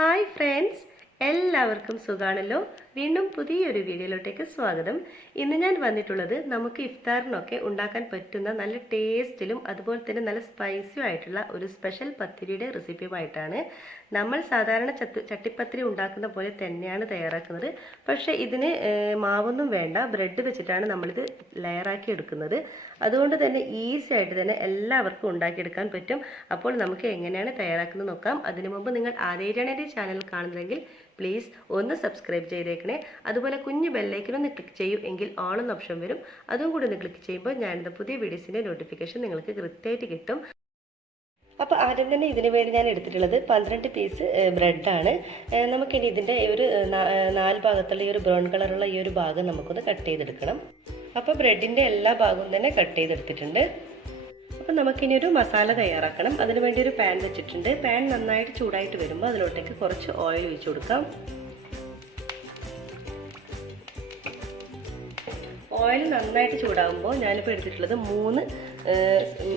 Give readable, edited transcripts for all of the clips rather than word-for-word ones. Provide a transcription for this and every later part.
Hi friends, എല്ലാവർക്കും സുഖാണല്ലോ. വീണ്ടും പുതിയൊരു വീഡിയോയിലോട്ടേക്ക് സ്വാഗതം. ഇന്ന് ഞാൻ വന്നിട്ടുള്ളത് നമുക്ക് ഇഫ്താറിനൊക്കെ ഉണ്ടാക്കാൻ പറ്റുന്ന നല്ല ടേസ്റ്റിലും അതുപോലെ തന്നെ നല്ല സ്പൈസിയും ആയിട്ടുള്ള ഒരു സ്പെഷ്യൽ പത്തിരിയുടെ റെസിപ്പിയുമായിട്ടാണ്. നമ്മൾ സാധാരണ ചട്ടിപ്പത്തിരി ഉണ്ടാക്കുന്ന പോലെ തന്നെയാണ് തയ്യാറാക്കുന്നത്. പക്ഷേ ഇതിന് മാവൊന്നും വേണ്ട, ബ്രെഡ് വെച്ചിട്ടാണ് നമ്മളിത് ലെയറാക്കി എടുക്കുന്നത്. അതുകൊണ്ട് തന്നെ ഈസി ആയിട്ട് തന്നെ എല്ലാവർക്കും ഉണ്ടാക്കിയെടുക്കാൻ പറ്റും. അപ്പോൾ നമുക്ക് എങ്ങനെയാണ് തയ്യാറാക്കുന്നത് നോക്കാം. അതിനു മുമ്പ് നിങ്ങൾ ആദ്യമായിട്ടാണ് എൻ്റെ ചാനൽ കാണുന്നതെങ്കിൽ പ്ലീസ് ഒന്ന് സബ്സ്ക്രൈബ് ചെയ്തേക്കണേ. അതുപോലെ കുഞ്ഞു ബെല്ലൈക്കനൊന്ന് ക്ലിക്ക് ചെയ്യൂ, എങ്കിൽ ഓൾ എന്ന ഓപ്ഷൻ വരും. അതും കൂടി ഒന്ന് ക്ലിക്ക് ചെയ്യുമ്പോൾ ഞാനിത് പുതിയ വീഡിയോസിൻ്റെ നോട്ടിഫിക്കേഷൻ നിങ്ങൾക്ക് കൃത്യമായിട്ട് കിട്ടും. അപ്പോൾ ആദ്യം തന്നെ ഇതിന് വേണ്ടി ഞാൻ എടുത്തിട്ടുള്ളത് 12 പീസ് ബ്രെഡാണ്. നമുക്കിനി ഇതിൻ്റെ ഒരു 4 ഭാഗത്തുള്ള ഈ ഒരു ബ്രൗൺ കളറുള്ള ഈ ഒരു ഭാഗം നമുക്കൊന്ന് കട്ട് ചെയ്തെടുക്കണം. അപ്പോൾ ബ്രെഡിൻ്റെ എല്ലാ ഭാഗവും തന്നെ കട്ട് ചെയ്തെടുത്തിട്ടുണ്ട്. അപ്പോൾ നമുക്കിനി ഒരു മസാല തയ്യാറാക്കണം. അതിന് വേണ്ടി ഒരു പാൻ വെച്ചിട്ടുണ്ട്. പാൻ നന്നായിട്ട് ചൂടായിട്ട് വരുമ്പോൾ അതിലോട്ടേക്ക് കുറച്ച് ഓയിൽ ഒഴിച്ചു കൊടുക്കാം. ഓയിൽ നന്നായിട്ട് ചൂടാകുമ്പോൾ ഞാനിപ്പോൾ എടുത്തിട്ടുള്ളത് 3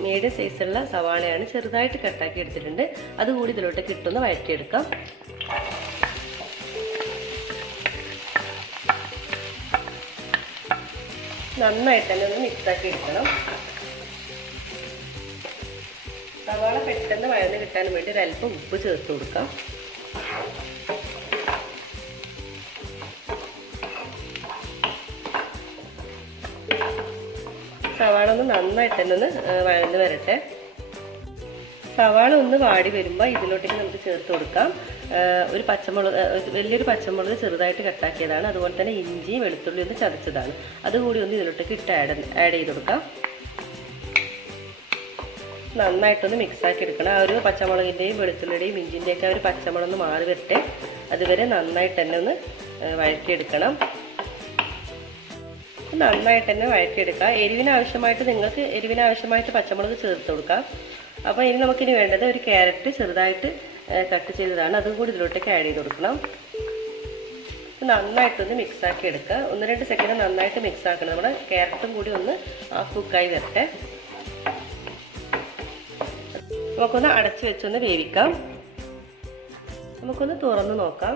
മീഡിയം സൈസുള്ള സവാളയാണ് ചെറുതായിട്ട് കട്ടാക്കി എടുത്തിട്ടുണ്ട്. അതുകൂടി ഇതിലോട്ടേക്ക് ഇട്ടൊന്ന് വഴറ്റിയെടുക്കാം. നന്നായിട്ട് തന്നെ ഒന്ന് മിക്സാക്കി എടുക്കണം. സവാള പെട്ടെന്ന് വഴന്ന് കിട്ടാൻ വേണ്ടി ഒരല്പം ഉപ്പ് ചേർത്ത് കൊടുക്കാം. സവാള ഒന്ന് നന്നായിട്ട് തന്നെ ഒന്ന് വഴന്ന് വരട്ടെ. സവാള ഒന്ന് വാടി വരുമ്പോൾ ഇതിലോട്ടേക്ക് നമുക്ക് ചേർത്ത് കൊടുക്കാം ഒരു പച്ചമുളക്, വലിയൊരു പച്ചമുളക് ചെറുതായിട്ട് കട്ടാക്കിയതാണ്. അതുപോലെ തന്നെ ഇഞ്ചി വെളുത്തുള്ളി ഒന്ന് ചതച്ചതാണ്. അതുകൂടി ഒന്ന് ഇതിലോട്ടേക്ക് ഇട്ട് ആഡ് ചെയ്ത് കൊടുക്കാം. നന്നായിട്ടൊന്ന് മിക്സാക്കി എടുക്കണം. ആ ഒരു പച്ചമുളകിൻ്റെയും വെളുത്തുള്ളിയുടെയും ഇഞ്ചിൻ്റെയൊക്കെ ഒരു പച്ചമുളക് മാറി വരട്ടെ. അതുവരെ നന്നായിട്ട് തന്നെ ഒന്ന് വഴറ്റിയെടുക്കണം. നന്നായിട്ട് തന്നെ വഴറ്റിയെടുക്കുക. നിങ്ങൾക്ക് എരിവിനാവശ്യമായിട്ട് പച്ചമുളക് ചേർത്ത് കൊടുക്കാം. അപ്പോൾ ഇനി നമുക്കിനി വേണ്ടത് ഒരു ക്യാരറ്റ് ചെറുതായിട്ട് കട്ട് ചെയ്തതാണ്. അതും കൂടി ഇതിലോട്ടേക്ക് ആഡ് ചെയ്ത് കൊടുക്കണം. നന്നായിട്ടൊന്ന് മിക്സാക്കി എടുക്കുക. 1-2 സെക്കൻഡ് നന്നായിട്ട് മിക്സ് ആക്കണം. നമ്മുടെ ക്യാരറ്റും കൂടി ഒന്ന് കുക്കായി വരട്ടെ. നമുക്കൊന്ന് അടച്ചു വെച്ചൊന്ന് വേവിക്കാം. നമുക്കൊന്ന് തുറന്ന് നോക്കാം.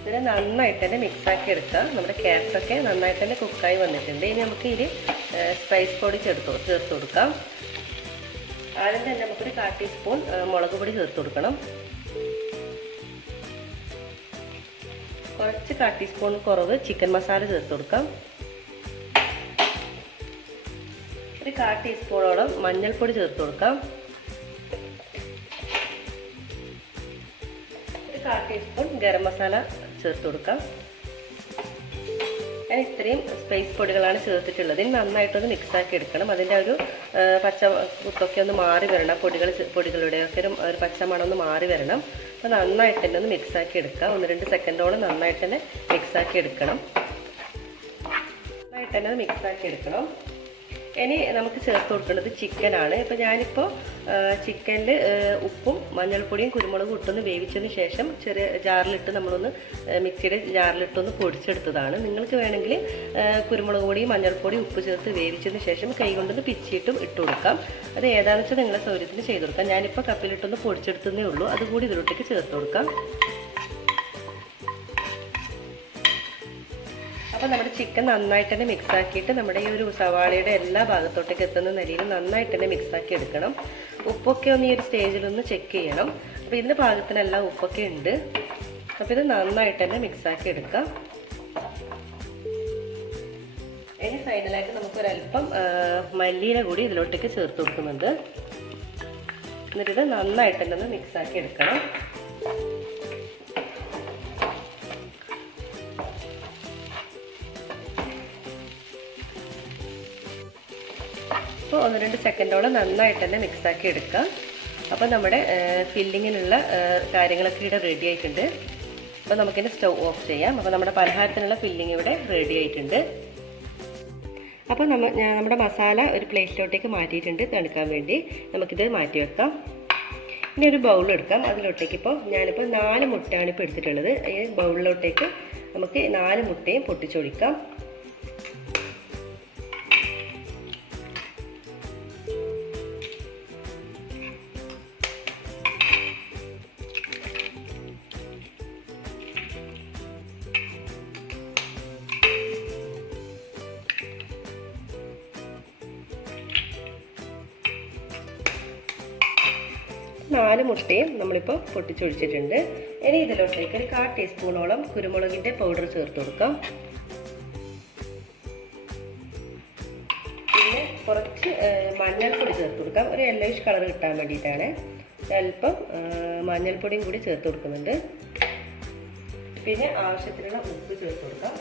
ഇതിനെ നന്നായിട്ട് തന്നെ മിക്സാക്കി എടുക്കാം. നമ്മുടെ ക്യാരറ്റൊക്കെ നന്നായിട്ട് തന്നെ കുക്കായി വന്നിട്ടുണ്ട്. ഇനി നമുക്ക് ഇതിൽ സ്പൈസ് പൊടി ചേർത്ത് കൊടുക്കാം. ആദ്യം തന്നെ നമുക്കൊരു 1/4 ടീസ്പൂൺ മുളക് പൊടി ചേർത്ത് കൊടുക്കണം. കുറച്ച് 1/4 ടീസ്പൂൺ കുറവ് ചിക്കൻ മസാല ചേർത്ത് കൊടുക്കാം. ഒരു 1/4 ടീസ്പൂണോളം മഞ്ഞൾപ്പൊടി ചേർത്ത് കൊടുക്കാം. ഒരു 1/4 ടീസ്പൂൺ ഗരം മസാല ചേർത്ത് കൊടുക്കാം. ഞാൻ ഇത്രയും സ്പൈസ് പൊടികളാണ് ചേർത്തിട്ടുള്ളത്. ഇനി നന്നായിട്ടൊന്ന് മിക്സാക്കി എടുക്കണം. അതിൻ്റെ ഒരു പച്ച കുത്തൊക്കെ ഒന്ന് മാറി വരണം. പൊടികളുടെയൊക്കെ ഒരു പച്ച മണം ഒന്ന് മാറി വരണം. അപ്പോൾ നന്നായിട്ട് തന്നെ ഒന്ന് മിക്സാക്കി എടുക്കാം. 1-2 സെക്കൻഡോളം നന്നായിട്ട് തന്നെ മിക്സാക്കി എടുക്കണം. നന്നായിട്ട് തന്നെ മിക്സാക്കി എടുക്കണം. ഇനി നമുക്ക് ചേർത്ത് കൊടുക്കേണ്ടത് ചിക്കനാണ്. ഇപ്പോൾ ഞാനിപ്പോൾ ചിക്കനിൽ ഉപ്പും മഞ്ഞൾപ്പൊടിയും കുരുമുളകും ഇട്ടൊന്ന് വേവിച്ചതിന് ശേഷം ചെറിയ ജാറിലിട്ട് നമ്മളൊന്ന് മിക്സിയുടെ ജാറിലിട്ടൊന്ന് പൊടിച്ചെടുത്തതാണ്. നിങ്ങൾക്ക് വേണമെങ്കിൽ കുരുമുളക് പൊടിയും മഞ്ഞൾപ്പൊടിയും ഉപ്പ് ചേർത്ത് വേവിച്ചതിന് ശേഷം കൈകൊണ്ടൊന്ന് പിച്ചിയിട്ടും ഇട്ട് കൊടുക്കാം. അത് ഏതാണെന്ന് വെച്ചാൽ നിങ്ങളുടെ സൗകര്യത്തിന് ചെയ്ത് കൊടുക്കാം. ഞാനിപ്പോൾ കപ്പിലിട്ടൊന്ന് പൊടിച്ചെടുത്തതേ ഉള്ളൂ. അതുകൂടി ഇതിലോട്ടേക്ക് ചേർത്ത് കൊടുക്കാം. അപ്പോൾ നമ്മുടെ ചിക്കൻ നന്നായിട്ട് തന്നെ മിക്സാക്കിയിട്ട് നമ്മുടെ ഈ ഒരു സവാളയുടെ എല്ലാ ഭാഗത്തോട്ടേക്ക് എത്തുന്ന നിലയിൽ നന്നായിട്ട് തന്നെ മിക്സാക്കി എടുക്കണം. ഉപ്പൊക്കെ ഒന്ന് ഈ ഒരു സ്റ്റേജിലൊന്ന് ചെക്ക് ചെയ്യണം. അപ്പോൾ ഇതിൻ്റെ ഭാഗത്തിനെല്ലാം ഉപ്പൊക്കെ ഉണ്ട്. അപ്പോൾ ഇത് നന്നായിട്ട് തന്നെ മിക്സാക്കി എടുക്കാം. ഇനി ഫൈനലായിട്ട് നമുക്കൊരല്പം മല്ലിയില കൂടി ഇതിലോട്ടേക്ക് ചേർത്ത് കൊടുക്കുന്നുണ്ട്. എന്നിട്ടിത് നന്നായിട്ട് തന്നെ ഒന്ന് മിക്സാക്കി എടുക്കണം. അപ്പോൾ 1-2 സെക്കൻഡോളം നന്നായിട്ട് തന്നെ മിക്സാക്കി എടുക്കാം. അപ്പോൾ നമ്മുടെ ഫില്ലിങ്ങിനുള്ള കാര്യങ്ങളൊക്കെ ഇവിടെ റെഡി ആയിട്ടുണ്ട്. അപ്പോൾ നമുക്കിനി സ്റ്റൗ ഓഫ് ചെയ്യാം. അപ്പോൾ നമ്മുടെ പലഹാരത്തിനുള്ള ഫില്ലിങ് ഇവിടെ റെഡി ആയിട്ടുണ്ട്. അപ്പോൾ നമ്മുടെ മസാല ഒരു പ്ലേറ്റിലോട്ടേക്ക് മാറ്റിയിട്ടുണ്ട് തണുക്കാൻ വേണ്ടി. നമുക്കിത് മാറ്റി വെക്കാം. ഇനി ഒരു ബൗൾ എടുക്കാം. അതിലോട്ടേക്ക് ഞാനിപ്പോൾ 4 മുട്ടയാണ് ഇപ്പോൾ എടുത്തിട്ടുള്ളത്. ഈ ബൗളിലോട്ടേക്ക് നമുക്ക് 4 മുട്ടയും പൊട്ടിച്ചൊഴിക്കാം. 4 മുട്ടയും നമ്മളിപ്പോൾ പൊട്ടിച്ചൊഴിച്ചിട്ടുണ്ട്. ഇനി ഇതിലോട്ടേക്ക് ഒരു 1/4 ടീസ്പൂണോളം കുരുമുളകിൻ്റെ പൗഡർ ചേർത്ത് കൊടുക്കാം. പിന്നെ കുറച്ച് മഞ്ഞൾപ്പൊടി ചേർത്ത് കൊടുക്കാം. ഒരു യെല്ലോയിഷ് കളർ കിട്ടാൻ വേണ്ടിയിട്ടാണ്. അല്പം മഞ്ഞൾപ്പൊടിയും കൂടി ചേർത്ത് കൊടുക്കുന്നുണ്ട്. പിന്നെ ആവശ്യത്തിനുള്ള ഉപ്പ് ചേർത്ത് കൊടുക്കാം.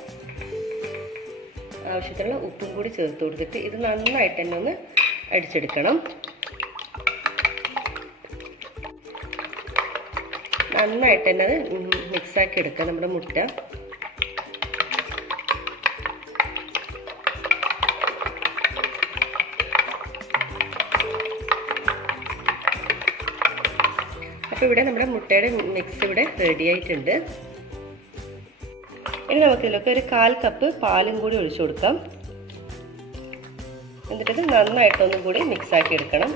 ആവശ്യത്തിനുള്ള ഉപ്പും കൂടി ചേർത്ത് കൊടുത്തിട്ട് ഇത് നന്നായിട്ട് തന്നെ ഒന്ന് അടിച്ചെടുക്കണം. നന്നായിട്ട് തന്നെ അത് മിക്സാക്കി എടുക്കാം നമ്മുടെ മുട്ട. അപ്പോൾ ഇവിടെ നമ്മുടെ മുട്ടയുടെ മിക്സ് ഇവിടെ റെഡി ആയിട്ടുണ്ട്. ഇനി നമുക്കിതിലൊക്കെ ഒരു 1/4 കപ്പ് പാലും കൂടി ഒഴിച്ചു കൊടുക്കാം. എന്നിട്ട് നന്നായിട്ടൊന്നും കൂടി മിക്സാക്കി എടുക്കണം.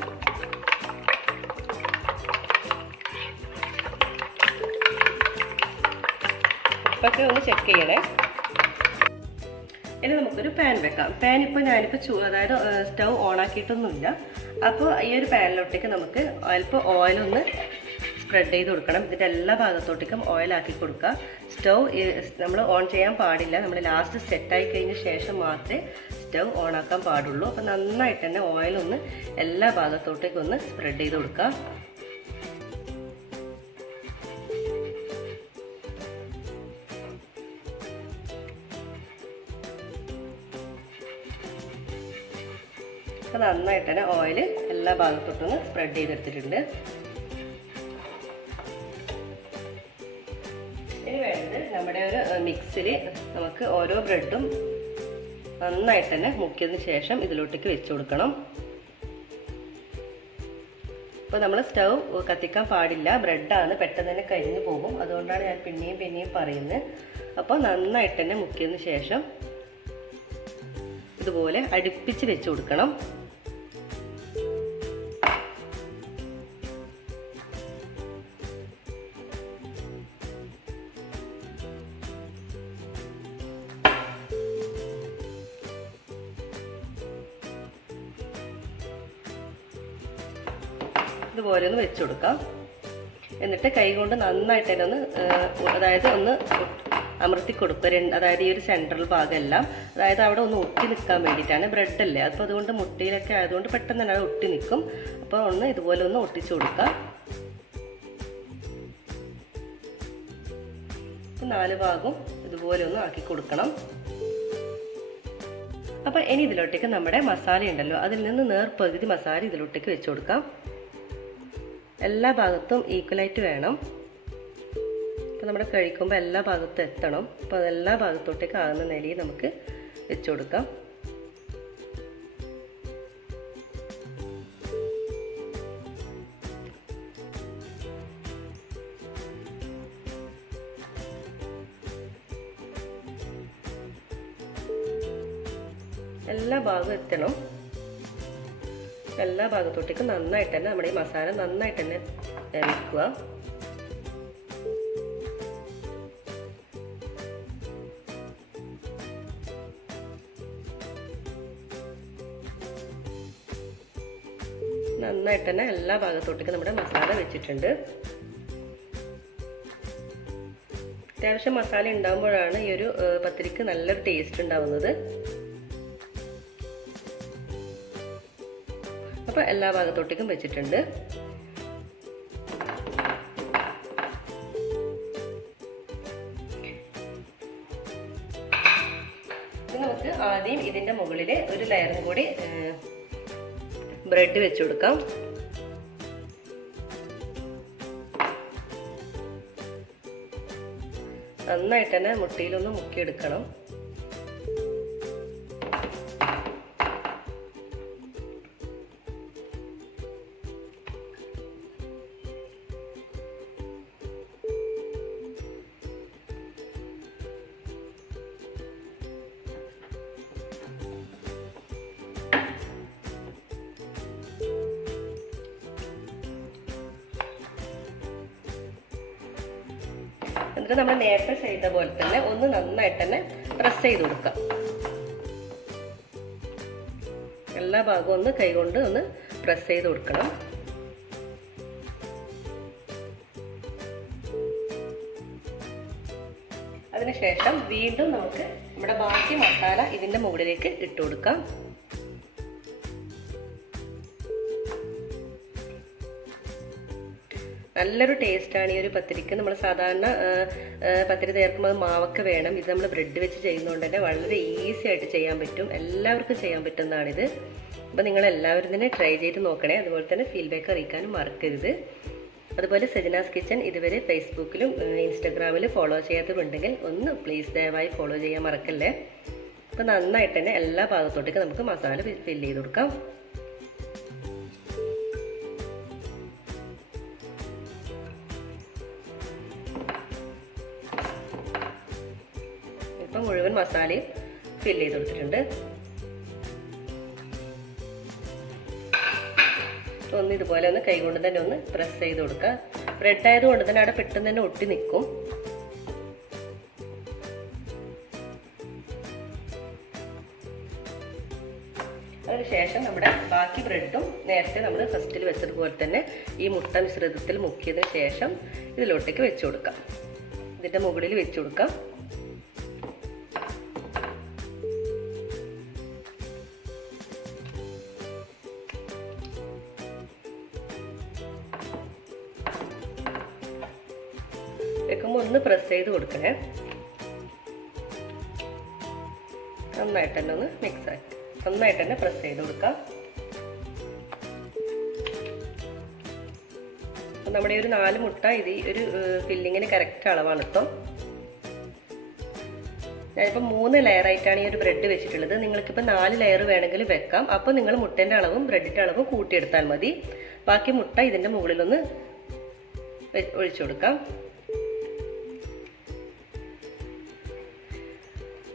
ഉപ്പൊക്കെ ഒന്ന് ചെക്ക് ചെയ്യണേ. ഇനി നമുക്കൊരു പാൻ വെക്കാം. പാൻ ഞാനിപ്പോൾ അതായത് സ്റ്റൗ ഓണാക്കിയിട്ടൊന്നുമില്ല. അപ്പോൾ ഈ ഒരു പാനിലോട്ടേക്ക് നമുക്ക് അല്പം ഓയിലൊന്ന് സ്പ്രെഡ് ചെയ്ത് കൊടുക്കണം. ഇതിൻ്റെ എല്ലാ ഭാഗത്തോട്ടേക്കും ഓയിലാക്കി കൊടുക്കുക. സ്റ്റൗ നമ്മൾ ഓൺ ചെയ്യാൻ പാടില്ല. നമ്മൾ ലാസ്റ്റ് സെറ്റായി കഴിഞ്ഞ ശേഷം മാത്രമേ സ്റ്റൗ ഓണാക്കാൻ പാടുള്ളൂ. അപ്പോൾ നന്നായിട്ട് തന്നെ ഓയിലൊന്ന് എല്ലാ ഭാഗത്തോട്ടേക്കും ഒന്ന് സ്പ്രെഡ് ചെയ്ത് കൊടുക്കുക. അപ്പോൾ നന്നായിട്ട് തന്നെ ഓയിൽ എല്ലാ ഭാഗത്തോട്ടൊന്ന് സ്പ്രെഡ് ചെയ്തെടുത്തിട്ടുണ്ട്. ഇനി വേണ്ടത് നമ്മുടെ ഒരു മിക്സിൽ നമുക്ക് ഓരോ ബ്രെഡും നന്നായിട്ട് തന്നെ മുക്കിയതിന് ശേഷം ഇതിലോട്ടേക്ക് വെച്ച് കൊടുക്കണം. അപ്പോൾ നമ്മൾ സ്റ്റൗ കത്തിക്കാൻ പാടില്ല. ബ്രെഡാണ് പെട്ടെന്ന് തന്നെ കരിഞ്ഞു പോകും. അതുകൊണ്ടാണ് ഞാൻ പിന്നെയും പറയുന്നത്. അപ്പോൾ നന്നായിട്ട് തന്നെ മുക്കിയതിന് ശേഷം ഇതുപോലെ അടുപ്പിച്ച് വെച്ച് കൊടുക്കണം. ഇതുപോലെ ഒന്ന് വെച്ച് കൊടുക്കാം. എന്നിട്ട് കൈ കൊണ്ട് നന്നായിട്ട് തന്നെ ഒന്ന് അമർത്തി കൊടുക്കുക. അതായത് ഈ ഒരു സെൻട്രൽ ഭാഗമെല്ലാം, അതായത് അവിടെ ഒന്ന് ഒട്ടി നിൽക്കാൻ വേണ്ടിയിട്ടാണ്. ബ്രെഡല്ലേ, അപ്പോൾ അതുകൊണ്ട് മുട്ടയിലൊക്കെ ആയതുകൊണ്ട് പെട്ടെന്ന് തന്നെ അത് ഒട്ടി നിൽക്കും. അപ്പോൾ ഇതുപോലെ ഒന്ന് ഒട്ടിച്ചു കൊടുക്കാം. 4 ഭാഗവും ഇതുപോലെ ഒന്ന് ആക്കി കൊടുക്കണം. അപ്പോൾ ഇനി ഇതിലോട്ടേക്ക് നമ്മുടെ മസാല ഉണ്ടല്ലോ, അതിൽ നിന്ന് നേർപകുതി മസാല ഇതിലോട്ടേക്ക് വെച്ച് കൊടുക്കാം. എല്ലാ ഭാഗത്തും ഈക്വലായിട്ട് വേണം. അപ്പോൾ നമ്മൾ കഴിക്കുമ്പോൾ എല്ലാ ഭാഗത്തും എത്തണം. അപ്പോൾ അതെല്ലാ ഭാഗത്തോട്ടേക്ക് ആകുന്ന നിലയിൽ നമുക്ക് വെച്ച് കൊടുക്കാം. എല്ലാ ഭാഗവും എത്തണം. എല്ലാ ഭാഗത്തോട്ടേക്കും നന്നായിട്ട് തന്നെ നമ്മുടെ ഈ മസാല നന്നായിട്ട് തന്നെ വെക്കുക. നന്നായിട്ട് തന്നെ എല്ലാ ഭാഗത്തോട്ടേക്കും നമ്മുടെ മസാല വെച്ചിട്ടുണ്ട്. അത്യാവശ്യം മസാല ഉണ്ടാകുമ്പോഴാണ് ഈ ഒരു പത്തിരിക്ക് നല്ലൊരു ടേസ്റ്റ് ഉണ്ടാവുന്നത്. അപ്പോൾ എല്ലാ ഭാഗത്തോട്ടേക്കും വെച്ചിട്ടുണ്ട്. നമുക്ക് ആദ്യം ഇതിൻ്റെ മുകളിൽ ഒരു ലെയറും കൂടി ബ്രെഡ് വെച്ച് കൊടുക്കാം. നന്നായിട്ട് തന്നെ മുട്ടയിലൊന്ന് മുക്കിയെടുക്കണം. എന്നിട്ട് നമ്മൾ നേരത്തെ ചെയ്ത പോലെ തന്നെ ഒന്ന് നന്നായിട്ട് തന്നെ പ്രസ് ചെയ്ത് കൊടുക്കാം. എല്ലാ ഭാഗവും ഒന്ന് കൈകൊണ്ട് ഒന്ന് പ്രസ് ചെയ്ത് കൊടുക്കണം. അതിനുശേഷം വീണ്ടും നമുക്ക് നമ്മുടെ ബാക്കി മസാല ഇതിൻ്റെ മുകളിലേക്ക് ഇട്ട് കൊടുക്കാം. നല്ലൊരു ടേസ്റ്റാണ് ഈ ഒരു പത്തിരിക്ക്. നമ്മൾ സാധാരണ പത്തിരി തയ്യാറുമ്പോൾ മാവൊക്കെ വേണം. ഇത് നമ്മൾ ബ്രെഡ് വെച്ച് ചെയ്യുന്നതുകൊണ്ട് തന്നെ വളരെ ഈസി ആയിട്ട് ചെയ്യാൻ പറ്റും. എല്ലാവർക്കും ചെയ്യാൻ പറ്റുന്നതാണിത്. അപ്പോൾ നിങ്ങളെല്ലാവരും തന്നെ ട്രൈ ചെയ്ത് നോക്കണേ. അതുപോലെ തന്നെ ഫീഡ്ബാക്ക് അറിയിക്കാനും മറക്കരുത്. അതുപോലെ സജനാസ് കിച്ചൺ ഇതുവരെ ഫേസ്ബുക്കിലും ഇൻസ്റ്റാഗ്രാമിലും ഫോളോ ചെയ്യാത്തവരുണ്ടെങ്കിൽ ഒന്ന് പ്ലീസ് ദയവായി ഫോളോ ചെയ്യാൻ മറക്കല്ലേ. അപ്പോൾ നന്നായിട്ട് തന്നെ എല്ലാ ഭാഗത്തോട്ടേക്ക് നമുക്ക് മസാല ഫില്ല് ചെയ്ത് കൊടുക്കാം. ഇപ്പം മുഴുവൻ മസാലയും ഫില്ല് ചെയ്ത് കൊടുത്തിട്ടുണ്ട്. ഒന്ന് ഇതുപോലെ ഒന്ന് കൈകൊണ്ട് തന്നെ ഒന്ന് പ്രസ് ചെയ്ത് കൊടുക്കുക. ബ്രെഡ് ആയതുകൊണ്ട് തന്നെ അവിടെ പെട്ടെന്ന് തന്നെ ഒട്ടി നിൽക്കും. അതിനുശേഷം നമ്മുടെ ബാക്കി ബ്രെഡും നേരത്തെ നമ്മൾ ഫസ്റ്റിൽ വെച്ചതുപോലെ തന്നെ ഈ മുട്ട മിശ്രിതത്തിൽ മുക്കിയതിന് ശേഷം ഇതിലോട്ടേക്ക് വെച്ച് കൊടുക്കാം. ഇതിൻ്റെ മുകളിൽ വെച്ച് കൊടുക്കാം. വെക്കുമ്പോൾ ഒന്ന് പ്രസ് ചെയ്ത് കൊടുക്കണേ. നന്നായിട്ട് തന്നെ ഒന്ന് മിക്സ് ആക്കി നന്നായിട്ട് തന്നെ പ്രസ് ചെയ്ത് കൊടുക്കാം. അപ്പം നമ്മുടെ ഒരു 4 മുട്ട ഇത് ഒരു ഫില്ലിങ്ങിന് കറക്റ്റ് അളവാണ് കേട്ടോ. ഞാനിപ്പോൾ 3 ലെയറായിട്ടാണ് ഈ ഒരു ബ്രെഡ് വെച്ചിട്ടുള്ളത്. നിങ്ങൾക്കിപ്പോൾ 4 ലെയർ വേണമെങ്കിൽ വെക്കാം. അപ്പോൾ നിങ്ങൾ മുട്ടേൻ്റെ അളവും ബ്രെഡിൻ്റെ അളവും കൂട്ടിയെടുത്താൽ മതി. ബാക്കി മുട്ട ഇതിൻ്റെ മുകളിലൊന്ന് ഒഴിച്ചു കൊടുക്കാം.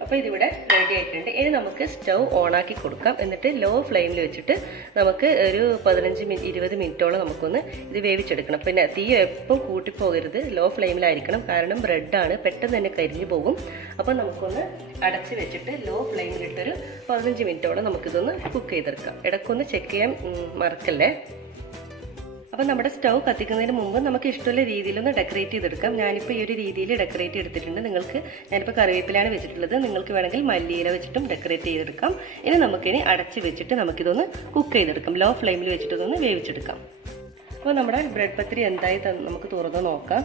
അപ്പോൾ ഇതിവിടെ റെഡി ആയിട്ടുണ്ട്. ഇനി നമുക്ക് സ്റ്റൗ ഓണാക്കി കൊടുക്കാം. എന്നിട്ട് ലോ ഫ്ലെയിമിൽ വെച്ചിട്ട് നമുക്ക് ഒരു 15-20 മിനിറ്റോളം നമുക്കൊന്ന് ഇത് വേവിച്ചെടുക്കണം. പിന്നെ തീ എപ്പം കൂട്ടിപ്പോകരുത്, ലോ ഫ്ലെയിമിലായിരിക്കണം. കാരണം ബ്രെഡാണ്, പെട്ടെന്ന് തന്നെ കരിഞ്ഞു പോകും. അപ്പോൾ നമുക്കൊന്ന് അടച്ച് വെച്ചിട്ട് ലോ ഫ്ലെയിമിലിട്ടൊരു 15 മിനിറ്റോളം നമുക്കിതൊന്ന് കുക്ക് ചെയ്തെടുക്കാം. ഇടയ്ക്കൊന്ന് ചെക്ക് ചെയ്യാൻ മറക്കല്ലേ. അപ്പോൾ നമ്മുടെ സ്റ്റൗ കത്തിക്കുന്നതിന് മുമ്പ് നമുക്ക് ഇഷ്ടമുള്ള രീതിയിലൊന്ന് ഡെക്കറേറ്റ് ചെയ്തെടുക്കാം. ഞാനിപ്പോൾ ഈ ഒരു രീതിയിൽ ഡെക്കറേറ്റ് എടുത്തിട്ടുണ്ട്. ഞാനിപ്പോൾ കറിവേപ്പിലാണ് വെച്ചിട്ടുള്ളത്. നിങ്ങൾക്ക് വേണമെങ്കിൽ മല്ലിയില വെച്ചിട്ടും ഡെക്കറേറ്റ് ചെയ്തെടുക്കാം. ഇനി നമുക്കിനി അടച്ച് വെച്ചിട്ട് നമുക്കിതൊന്ന് കുക്ക് ചെയ്തെടുക്കാം. ലോ ഫ്ലെയിമിൽ വെച്ചിട്ട് ഇതൊന്ന് വേവിച്ചെടുക്കാം. അപ്പോൾ നമ്മുടെ ബ്രെഡ് പത്തിരി എന്തായി നമുക്ക് തുറന്ന് നോക്കാം.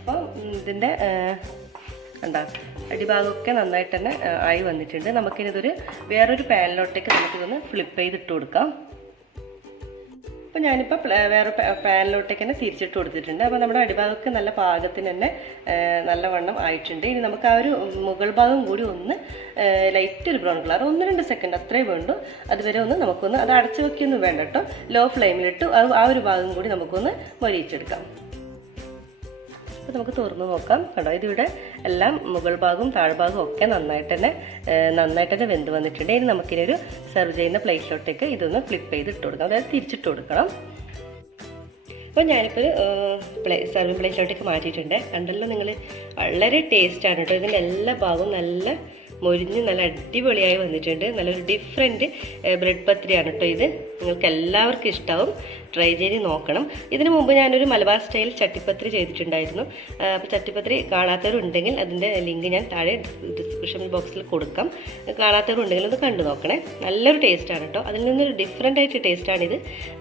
അപ്പോൾ ഇതിൻ്റെ എന്താ അടിഭാഗമൊക്കെ നന്നായിട്ട് തന്നെ ആയി വന്നിട്ടുണ്ട്. നമുക്കിനിതൊരു വേറൊരു പാനിലോട്ടേക്ക് നമുക്കിതൊന്ന് ഫ്ലിപ്പ് ചെയ്തിട്ട് കൊടുക്കാം. അപ്പോൾ ഞാനിപ്പോൾ വേറെ പാനിലോട്ടേക്ക് തന്നെ തിരിച്ചിട്ട് കൊടുത്തിട്ടുണ്ട്. അപ്പോൾ നമ്മുടെ അടിഭാഗമൊക്കെ നല്ല പാകത്തിന് തന്നെ നല്ലവണ്ണം ആയിട്ടുണ്ട്. ഇനി നമുക്ക് ആ ഒരു മുകൾ ഭാഗം കൂടി ഒന്ന് ലൈറ്റ് ഒരു ബ്രൗൺ കളർ 1-2 സെക്കൻഡ് അത്രേ വേണ്ടു. അതുവരെ ഒന്ന് നമുക്കൊന്ന് അത് അടച്ചു വയ്ക്കൊന്നും വേണ്ട കേട്ടോ. ലോ ഫ്ലെയിമിലിട്ട് ആ ഒരു ഭാഗം കൂടി നമുക്കൊന്ന് മൊരിയിച്ചെടുക്കാം. അപ്പോൾ നമുക്ക് തുറന്ന് നോക്കാം. കേട്ടോ, ഇതിവിടെ എല്ലാം മുകൾ ഭാഗവും താഴ്ഭാഗവും ഒക്കെ നന്നായിട്ട് തന്നെ വെന്ത് വന്നിട്ടുണ്ട്. ഇനി നമുക്കിനി ഒരു സെർവ് ചെയ്യുന്ന പ്ലേറ്റിലോട്ടേക്ക് ഇതൊന്ന് ഫ്ലിപ്പ് ചെയ്ത് ഇട്ട് കൊടുക്കാം, അതായത് തിരിച്ചിട്ട് കൊടുക്കണം. അപ്പോൾ ഞാനിപ്പോൾ സെർവിങ് പ്ലേറ്റിലോട്ടേക്ക് മാറ്റിയിട്ടുണ്ട്. കണ്ടല്ലോ നിങ്ങൾ, വളരെ ടേസ്റ്റാണ് കേട്ടോ. ഇതിൻ്റെ എല്ലാ ഭാഗവും നല്ല മൊരിഞ്ഞ് നല്ല അടിപൊളിയായി വന്നിട്ടുണ്ട്. നല്ലൊരു ഡിഫറെൻറ്റ് ബ്രെഡ് പത്തിരിയാണ് കേട്ടോ ഇത്. നിങ്ങൾക്ക് എല്ലാവർക്കും ഇഷ്ടമാവും. ട്രൈ ചെയ്ത് നോക്കണം. ഇതിനു മുമ്പ് ഞാനൊരു മലബാർ സ്റ്റൈൽ ചട്ടിപ്പത്തിരി ചെയ്തിട്ടുണ്ടായിരുന്നു. അപ്പോൾ ചട്ടിപ്പത്തിരി കാണാത്തവരുണ്ടെങ്കിൽ അതിൻ്റെ ലിങ്ക് ഞാൻ താഴെ ഡിസ്ക്രിപ്ഷൻ ബോക്സിൽ കൊടുക്കാം. കാണാത്തവരുണ്ടെങ്കിൽ ഒന്ന് കണ്ടു നോക്കണേ. നല്ലൊരു ടേസ്റ്റാണ് കേട്ടോ. അതിൽ നിന്നൊരു ഡിഫറെൻ്റ് ആയിട്ട് ടേസ്റ്റാണിത്.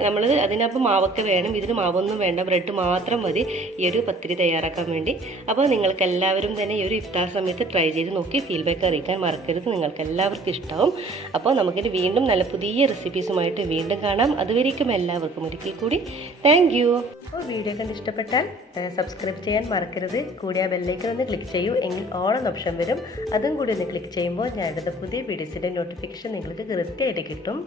നമ്മൾ അതിനപ്പോൾ മാവൊക്കെ വേണം. ഇതിന് മാവൊന്നും വേണ്ട, ബ്രെഡ് മാത്രം മതി ഈ ഒരു പത്തിരി തയ്യാറാക്കാൻ വേണ്ടി. അപ്പോൾ നിങ്ങൾക്ക് എല്ലാവരും തന്നെ ഈ ഒരു ഇഫ്താർ സമയത്ത് ട്രൈ ചെയ്ത് നോക്കി ഫീഡ്ബാക്ക് അറിയിക്കാൻ മറക്കരുത്. നിങ്ങൾക്ക് എല്ലാവർക്കും ഇഷ്ടമാവും. അപ്പോൾ നമുക്കിത് വീണ്ടും നല്ല പുതിയ റെസിപ്പീസുമായിട്ട് വീണ്ടും കാണാം. അതുവരേക്കും എല്ലാവർക്കും ഒരിക്കൽ കൂടി താങ്ക് യു. അപ്പോൾ വീഡിയോ കണ്ട് ഇഷ്ടപ്പെട്ടാൽ സബ്സ്ക്രൈബ് ചെയ്യാൻ മറക്കരുത്. കൂടി ആ ബെല്ലൈക്കൺ ഒന്ന് ക്ലിക്ക് ചെയ്യൂ, എങ്കിൽ ഓൾ എന്ന ഓപ്ഷൻ വരും. അതും കൂടി ഒന്ന് ക്ലിക്ക് ചെയ്യുമ്പോൾ ഞാൻ ഇടുന്ന പുതിയ വീഡിയോസിൻ്റെ നോട്ടിഫിക്കേഷൻ നിങ്ങൾക്ക് കൃത്യമായിട്ട് കിട്ടും.